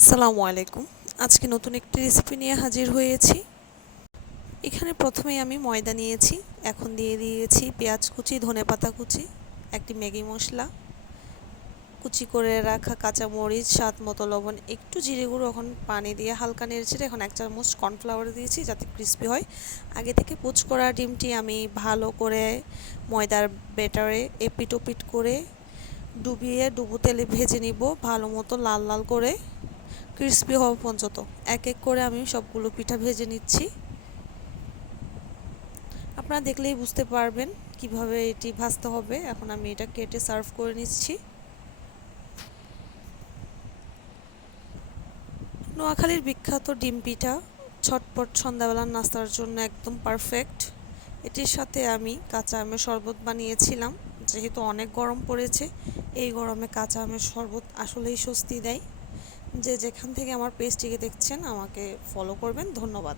আসসালামু আলাইকুম। আজকে নতুন একটি রেসিপি নিয়ে হাজির হয়েছি। এখানে প্রথমেই আমি ময়দা নিয়েছি, এখন দিয়ে দিয়েছি পেঁয়াজ কুচি, ধনেপাতা কুচি, একটি ম্যাগি মশলা, কুচি করে রাখা কাঁচামরিচ, স্বাদ মতো লবণ, একটু জিরে গুঁড়ো, এখন পানি দিয়ে হালকা নেড়েচেড়ে এখন 1 চামচ কর্নফ্লাওয়ার দিয়েছি যাতে ক্রিস্পি হয়। আগে থেকে পোচ করা ডিমটি আমি ভালো করে ময়দার ব্যাটারে এপিট ওপিট করে ডুবিয়ে ডুবো তেলে ভেজে নিব ভালো মতো লাল লাল করে ক্রিস্পি হওয়া পর্যন্ত। এক এক করে আমি সবগুলো পিঠা ভেজে নিচ্ছি। আপনারা দেখলেই বুঝতে পারবেন কিভাবে এটি ভাজতে হবে। এখন আমি এটা কেটে সার্ভ করে নিচ্ছি। নোয়াখালীর বিখ্যাত ডিম পিঠা ছটপট সন্ধ্যাবেলার নাস্তার জন্য একদম পারফেক্ট। এটির সাথে আমি কাঁচা আমের শরবত বানিয়েছিলাম। যেহেতু অনেক গরম পড়েছে, এই গরমে কাঁচা আমের শরবত আসলেই স্বস্তি দেয়। যে যেখান থেকে আমার পেজটিকে দেখছেন আমাকে ফলো করবেন। ধন্যবাদ।